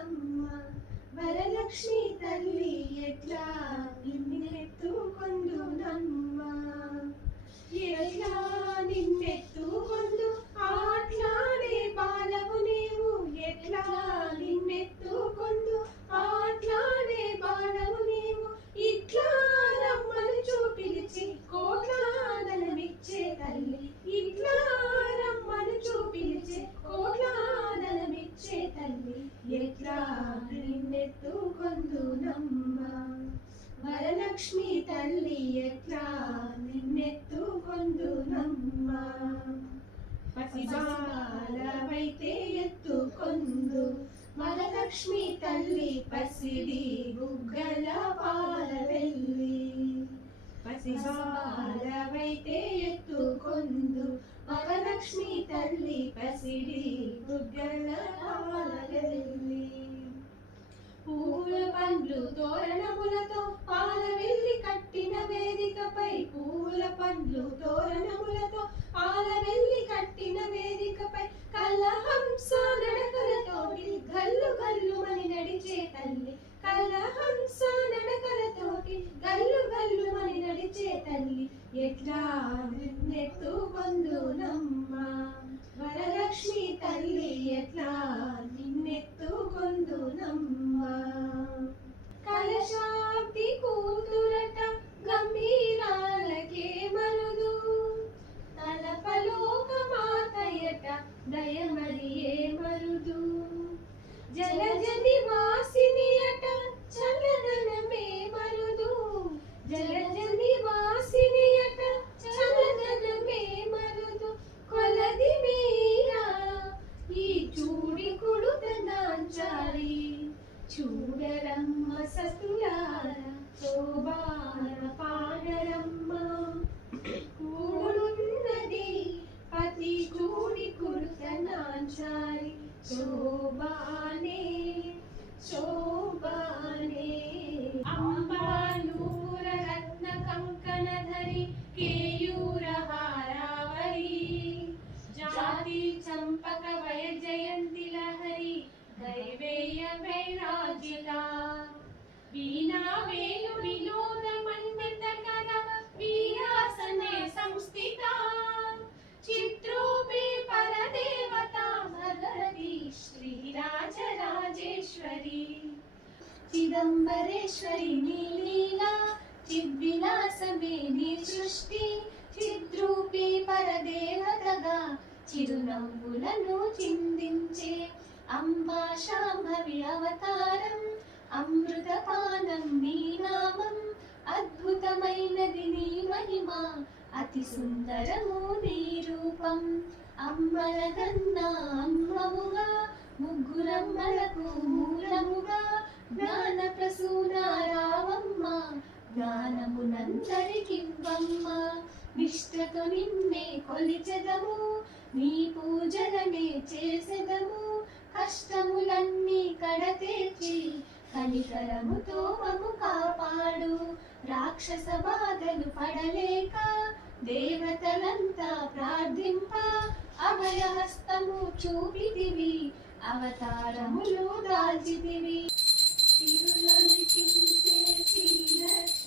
నమ్మ వరలక్ష్మి తల్లి ఎట్లా నిన్నెత్తుకొందు నమ్మ ఎట్లా నిన్నెత్తుకొందు ఆట్లాడే బాలవు నీవు ఎట్లా నిన్నెత్తుకొందు ఆట్లాడే బాలవు నీవు ఇట్లా రమ్మను చూపిలిచి కోట్లాదనమిచ్చే తల్లి ఇట్లా రమ్మను చూపిలిచి కోట్లాదనమిచ్చే తల్లి ఎట్లా నిన్నెత్తుకొందు నమ్మ వరలక్ష్మి తల్లి ఎట్లా నిన్నెత్తుకొందు నమ్మ పసిబాలవైతే ఎత్తుకొందు వరలక్ష్మి తల్లి పసిడి బుగ్గల పాలవెల్లి పసిబాలవైతే ఎత్తుకొందు వరలక్ష్మి తల్లి పసిడి బుగ్గల పాలవెల్లి పూల పండ్లు తోరణములతో పాలవెల్లి కట్టిన వేదికపై పూల పండ్లు తోరణములతో పాలవెల్లి కట్టిన వేదికపై కలహంస నడకలతోటి గల్లు గల్లుమని నడిచే తల్లి కలహంస నడకలతోటి గల్లు గల్లుమని నడిచే తల్లి ఎట్లా నిన్నెత్తుకొందు నమ్మ వరలక్ష్మి తల్లి ఎట్లా నిన్నెత్తుకొందు నమ్మ కలశాబ్ది కూతురట గంభీరాలకే మరుదు తలపలోక మాతయట దయమరియే మరుదు జలజని వాసినియట చలననమే మరుదు జలజని వాసినియట చలననమే మరుదు కొలది మీరా ఈ చూడి కుడుతనాంచారి చూడరమ్మ సతులార శోభాన పాడరమ్మ కూడున్నది పతి చూడి కుడుతనాంచారి శోభానే శోభానే అంబానూర రత్న కంకణధరి కేయూర హారావరి జాతి చంపక వయ జయంతి లహరి దైవేయ వైరాజ్యతా వీణా వేణు వినోద మండిత కర వీరాసనే సంస్థిత చిత్రూపే పరదేవతా భగవతి శ్రీరాజరాజేశ్వరి చిదంబరేశ్వరి నీలీలా చిద్విలాసమే నీ సృష్టి చిద్రూపే పరదేవతగా చిరునవ్వులను చిందించే అంబా శాంభవి అవతారం అమృతపానం నీ నామం అద్భుతమైనది నీ మహిమ అతి సుందరము నీ రూపం అమ్మలగన్నా అమ్మముగా ముగ్గురమ్మలకు మూలముగా జ్ఞాన ప్రసూన రావమ్మ జ్ఞానమునందరికివ్వమ్మ నిష్ఠతో నిన్నే కొలిచెదము నీ పూజలనే చేసెదము కష్టములన్నీ కడతేర్చి కనికరముతో మము కాపాడు రాక్షస బాధలు పడలేక దేవతలంతా ప్రార్థింప అభయహస్తము చూపితివి అవతారములు దాల్చితివి తిరులొలికించే శ్రీలక్ష్మి